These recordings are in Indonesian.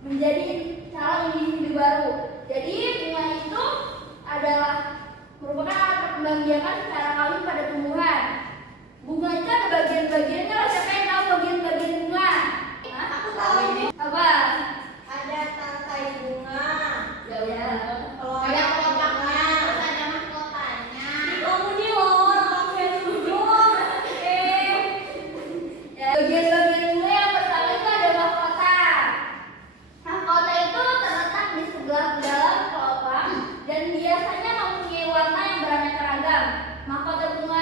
menjadi calon individu baru. Jadi bunga itu adalah merupakan alat perkembangbiakan secara kawin pada tumbuhan. Bunga itu ada bagian-bagiannya loh. Siapa yang tahu bagian-bagian bunga? Aku tahu ini. Apa? Ada tangkai bunga. Ya. Kalau ada kelopaknya, terus ada mahkotanya. Kamu nih loh, kamu yang jujur. Ya, bagian-bagian bunga yang pertama itu ada mahkota. Mahkota itu terletak di sebelah dalam kelopak dan biasanya mempunyai warna yang beraneka ragam. Mahkota bunga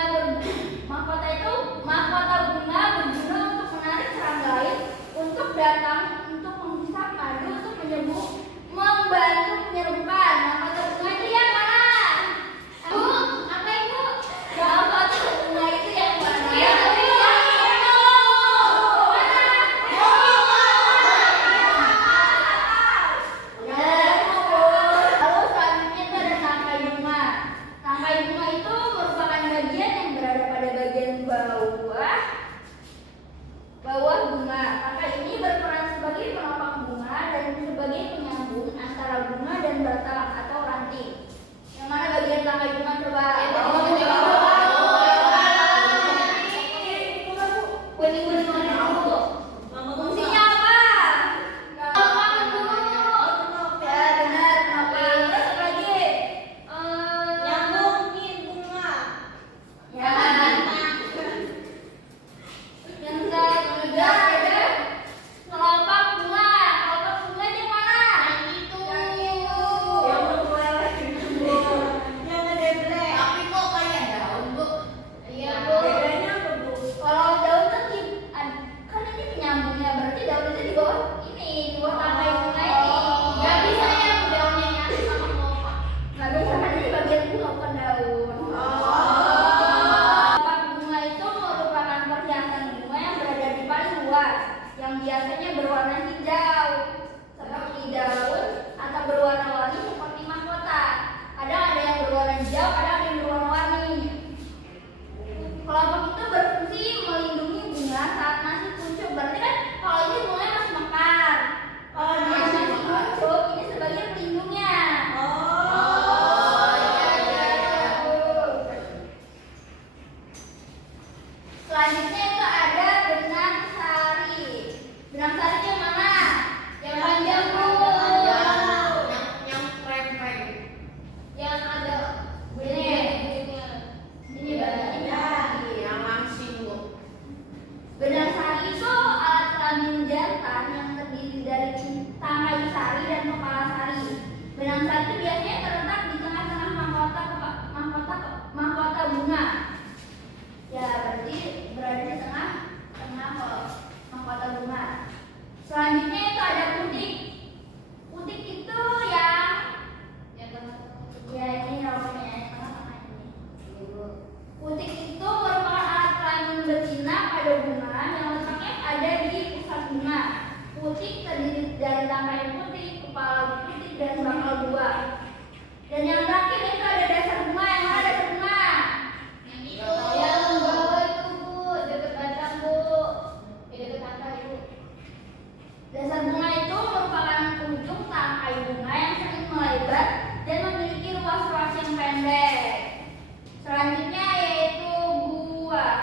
berguna untuk menarik serangga lain untuk datang untuk menghisap madu untuk membantu penyerbukan. Mahkota bunga itu yang mana? Bu, apa itu? Mahkota bunga itu yang mana? Ya, tapi yang itu. Mana? Lalu selanjutnya itu ada tangkai bunga. Tangkai bunga itu merupakan bagian yang berada pada bagian bawah bunga. Tangkai ini berperan sebagai penopang bunga dan sebagai penyambung antara bunga dan batang atau ranting. Yang mana bagian tangkai bunga coba? Kuning-kuning mana dulu? Fungsinya apa? Penopang dulu. Ya benar, penopang. Terus apa lagi? Nyambungin bunga. Ya. Yang ketiga ada kelopak bunga. Kelopak bunga di mana? Yang itu. Yang meleleh. Yang ngedeblek. Tapi kok kayak daun, Bu? Iya, Bu. Bedanya apa, Bu? Kalau daun kan kan ini penyambungnya, berarti daun itu di bawah ini, di bawah tangkai bunga ini. Nggak bisa ya daunnya nyatu sama kelopak. Nggak bisa, kan ini bagian bunga bukan daun. Kelopak bunga itu merupakan perhiasan bunga yang berada di paling luar, yang biasanya berwarna hijau seperti daun atau berwarna-warni seperti mahkota. Kadang ada yang berwarna hijau, kadang ada yang berwarna-warni. Kelopak itu berfungsi melindungi bunga saat masih kuncup. Berarti kan kalau ini bunganya masih mekar, kalau dia masih kuncup ini sebagai pelindungnya. Selanjutnya itu ada benang sari. Benang sari yang mana? Yang panjang, Bu. Yang krem-krem. Yang ada ini bagiannya. Yang langsing, Bu. Benang sari itu alat kelamin jantan yang terdiri dari tangkai sari dan kepala sari. Benang sari itu biasanya terletak di tengah-tengah mahkota bunga. Ya, berarti berada di tengah mahkota bunga. Selanjutnya itu ada putik. Putik itu yang ini namanya tengah-tengah ini. Putik itu merupakan alat kelamin betina pada bunga yang letaknya ada di pusat bunga. Putik terdiri dari tangkai putik, kepala putik, dan bakal buah. Dan yang terakhir itu ada dasar bunga. Yang mana dasar bunga? Yang itu. Yang bawah itu, Bu, dekat batang, Bu. Dekat tangkai, Bu. Dasar bunga itu merupakan ujung tangkai bunga yang sering melebar dan memiliki ruas-ruas yang pendek. Selanjutnya yaitu buah.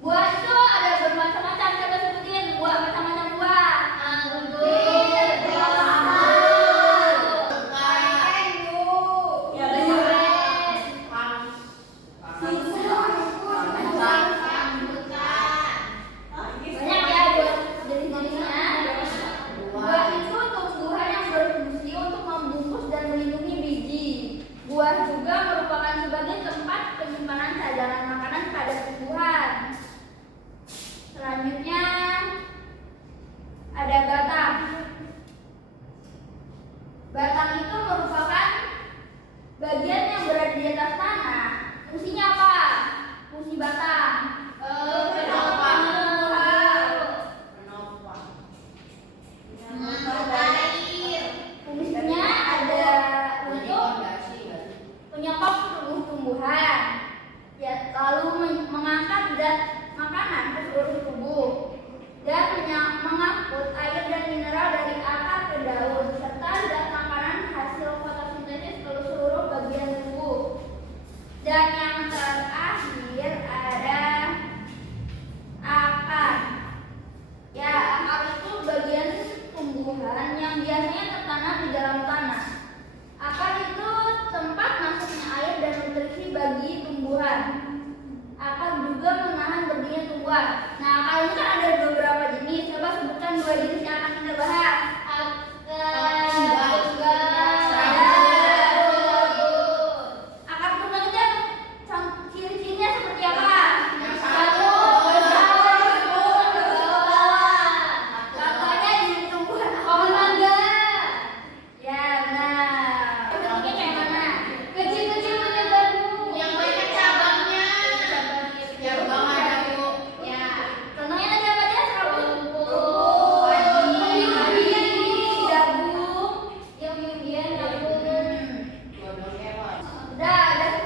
Buah itu ada bermacam-macam. Coba sebutin buah, macam-macam buah. Anggur, Ya benar. banyak ya buah jenis-jenisnya. Buah itu tumbuhan yang berfungsi untuk membungkus dan melindungi biji. Buah juga merupakan sebagai tempat penyimpanan cadangan makanan pada tumbuhan. Selanjutnya ada batang. Batang itu merupakan bagian yang berada di atas tanah. Fungsinya apa? Fungsi batang Penopang. fungsinya ada untuk penyokong tumbuh-tumbuhan, ya, lalu mengangkat zat makanan ke seluruh tubuh dan mengangkut air dan mineral tumbuhan yang biasanya tertanam di dalam tanah. Akar itu tempat masuknya air dan nutrisi bagi tumbuhan. Akar juga menahan berdirinya tumbuhan. Nah, akar ini kan ada beberapa jenis. Coba sebutkan 2 jenis yang akan kita bahas. Akar tunggal itu ciri-cirinya seperti apa? Contohnya di tumbuhan pohon mangga. Ya, benar. Bentuknya kayak mana? Kecil-kecil menyebar. Yang banyak cabangnya. Yang bawah ada Bu. Ya. Contohnya tadi apa aja? Serabut. Padi. Jagung. Yang bimbingan jagung. Godong kewan.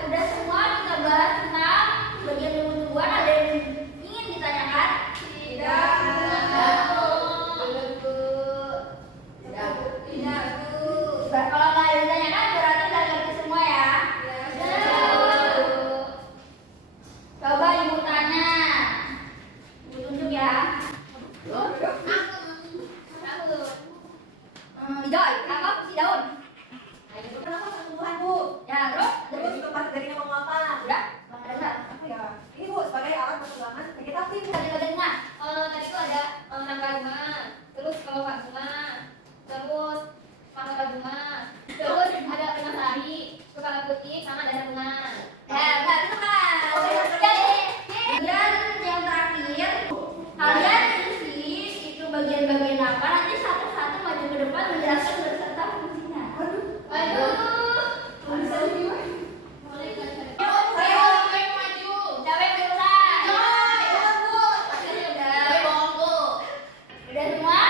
Udah semua kita bahas tentang bagian tumbuhan. Ada yang ingin ditanyakan? Tidak. Tidak, Bu. Kalau nggak ada yang ditanyakan berarti udah ngerti semua ya. Coba Ibu tanya. Ibu tunjuk ya. Idoy, apa fungsi daun? Kenapa tumbuhan, Bu? Ya, terus? Terus tempat dari ngomong apa? Udah? Ada nggak? Apa ya? Ini Bu sebagai alat perkembangan vegetatif. Bagian bunga. Tadi itu ada nangka bunga, terus kelopak bunga, terus mahkota bunga, terus ada bunga sari, kepala putih, sama dada bunga. Ya, enggak itu kan. Dan yang terakhir, kalian isi itu bagian-bagian apa? Nanti satu-satu maju ke depan menjelaskan beserta fungsinya. Waduh, Bisa gimana? boleh nggak? Ayo, Maju. siapa yang berusaha? Gue bohong Bu. Udah semua?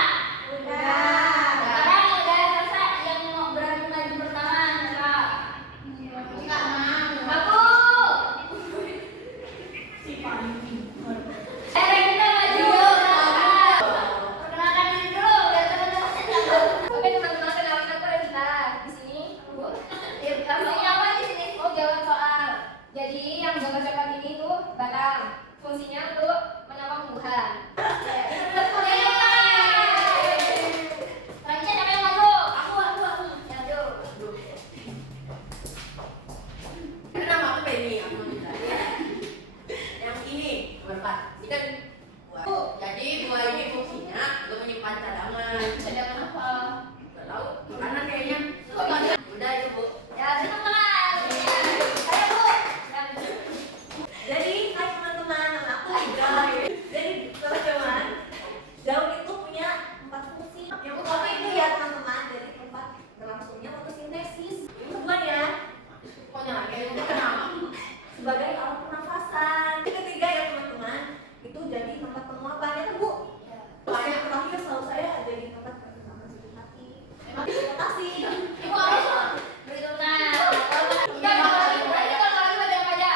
Udah. Sekarang udah selesai. Yang mau berani maju pertama, siapa? Enggak mau. Aku. Kita maju. Perkenalkan diri dulu biar teman-teman tahu. Oke teman-teman, kenalin aku Revita. Di sini, Fungsinya apa di sini? oh jawab soal. Jadi yang gambar coklat ini tuh batang. Fungsinya untuk menopang tumbuhan. Selanjutnya siapa yang maju? Aku. Yang maju. Kenapa aku Penny? Aku mau ditanya. Yang ini berempat. Ini kan buah. Jadi buah ini fungsinya untuk menyimpan cadangan. Cadangan apa? Nggak tahu. Makanan kayaknya. Udah itu Bu. Ya, itu teman. Ayo, Bu. Yang Jadi, hai teman-teman, nama aku Ida. Jadi, teman-teman, daun itu punya 4 fungsi. Yang pertama itu ya teman-teman, dari tempat berlangsungnya fotosintesis. Yang kedua ya, Kok nyala kayak gitu? Kenapa? sebagai alat pernafasan. Yang ketiga ya teman-teman, itu jadi tempat penguapan ya kan Bu? Yang terakhir selalu saya jadi tempat perkembangan hati. Terima kasih. Ibu harus berhitungan. Udah, kalau lagi baca apa aja?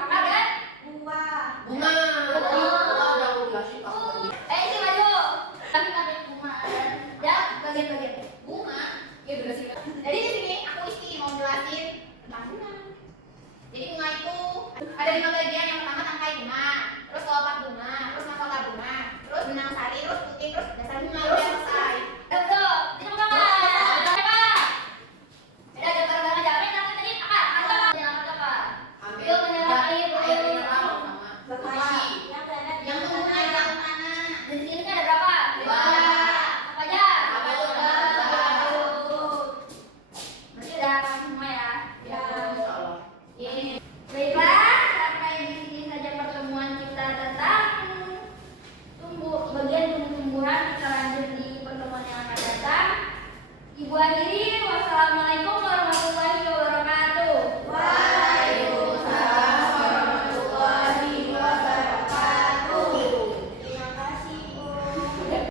Akar kan? Buah. Bunga. Bunga udah aku jelasin Pak. Ini maju. Tapi pakai bunga. Ya, bagian-bagian. Bunga. Ya udah sih. Jadi di sini aku isi mau jelasin tentang bunga. Jadi bunga itu ada 5 bagian. Yang pertama tangkai bunga, terus kelopak bunga, terus mahkota bunga, terus benang sari, terus putih, terus dasar bunga.